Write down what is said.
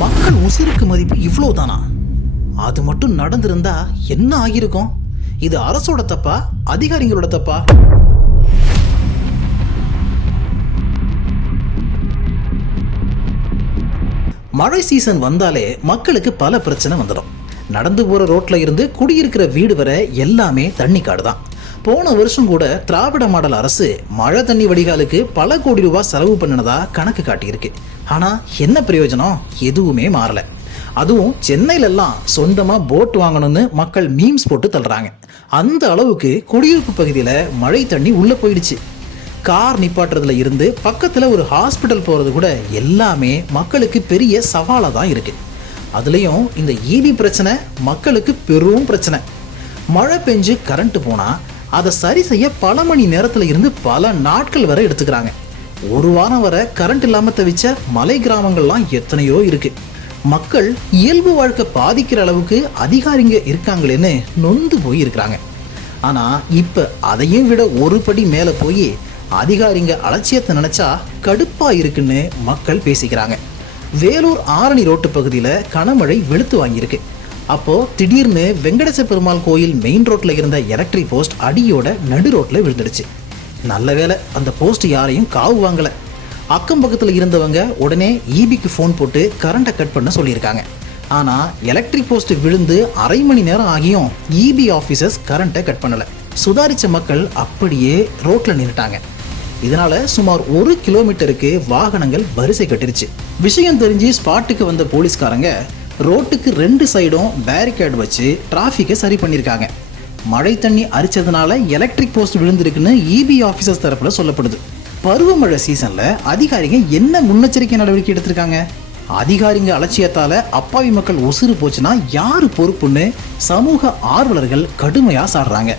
மக்கள் உசிருக்கு மதிப்பு இவ்வளவுதானா? அது மட்டும் நடந்திருந்தா என்ன ஆகியிருக்கும்? இது அரசோட தப்பா, அதிகாரிகளோட தப்பா? மழை சீசன் வந்தாலே மக்களுக்கு பல பிரச்சனை வந்துடும். நடந்து போற ரோட்ல இருந்து குடியிருக்கிற வீடு வரை எல்லாமே தண்ணி காடுதான். போன வருஷம் கூட திராவிட மாடல் அரசு மழை தண்ணி வடிகாலுக்கு பல கோடி ரூபாய் செலவு பண்ணினதா கணக்கு காட்டியிருக்கு. ஆனா என்ன பிரயோஜனம்? எதுவுமே மாறல. அதுவும் சென்னையில எல்லாம் சொந்தமா போட் வாங்கணும்னு மக்கள் மீம்ஸ் போட்டு தள்ளுறாங்க. அந்த அளவுக்கு குடியிருப்பு பகுதியில மழை தண்ணி உள்ள போயிடுச்சு. கார் நிப்பாட்டுறதுல இருந்து பக்கத்துல ஒரு ஹாஸ்பிட்டல் போறது கூட எல்லாமே மக்களுக்கு பெரிய சவாலா தான் இருக்கு. அதுலயும் இந்த ஈபி பிரச்சனை மக்களுக்கு பெரும் பிரச்சனை. மழை பெஞ்சு கரண்ட் போனா அதை சரி செய்ய பல மணி நேரத்துல இருந்து பல நாட்கள் வரை எடுத்துக்கிறாங்க. ஒரு வாரம் வரை கரண்ட் இல்லாம தவிச்ச மலை கிராமங்கள்லாம் எத்தனையோ இருக்கு. மக்கள் இயல்பு வாழ்க்கை பாதிக்கிற அளவுக்கு அதிகாரிங்க இருக்காங்களேன்னு நொந்து போய் இருக்கிறாங்க. ஆனா இப்ப அதையும் விட ஒரு படி மேல போய் அதிகாரிங்க அலட்சியத்தை நினைச்சா கடுப்பா இருக்குன்னு மக்கள் பேசிக்கிறாங்க. வேலூர் ஆரணி ரோட்டு பகுதியில கனமழை வெளுத்து வாங்கியிருக்கு. அப்போ திடீர்னு வெங்கடேச பெருமாள் கோயில் மெயின் ரோட்ல இருந்த எலக்ட்ரிக் போஸ்ட் அடியோட நடு ரோட்ல விழுந்துடுச்சு. நல்ல வேளை அந்த போஸ்ட் யாரையும் காவு வாங்கல. அக்கம் பக்கத்துல இருந்தவங்க உடனே ஈபிக்கு ஃபோன் போட்டு கரண்ட்டை கட் பண்ண சொல்லியிருக்காங்க. ஆனா எலக்ட்ரிக் போஸ்ட் விழுந்து அரை மணி நேரம் ஆகியும் ஈபி ஆஃபீஸர்ஸ் கரண்ட்டை கட் பண்ணல. சுதாரிச்ச மக்கள் அப்படியே ரோட்ல நின்னுட்டாங்க. இதனால சுமார் 1 கிலோமீட்டருக்கு வாகனங்கள் வரிசை கட்டிருச்சு. விஷயம் தெரிஞ்சு ஸ்பாட்டுக்கு வந்த போலீஸ்காரங்க ரோட்டுக்கு 2 சைடும் பேரிகேட் வச்சு டிராஃபிக்கை சரி பண்ணியிருக்காங்க. மழை தண்ணி அரிச்சதுனால எலக்ட்ரிக் போஸ்ட் விழுந்திருக்குன்னு இபி ஆஃபீஸர்ஸ் தரப்புல சொல்லப்படுது. பருவமழை சீசன்ல அதிகாரிங்க என்ன முன்னெச்சரிக்கை நடவடிக்கை எடுத்திருக்காங்க? அதிகாரிங்க அலட்சியத்தால அப்பாவி மக்கள் உசுறு போச்சுன்னா யாரு பொறுப்புன்னு சமூக ஆர்வலர்கள் கடுமையா சாடுறாங்க.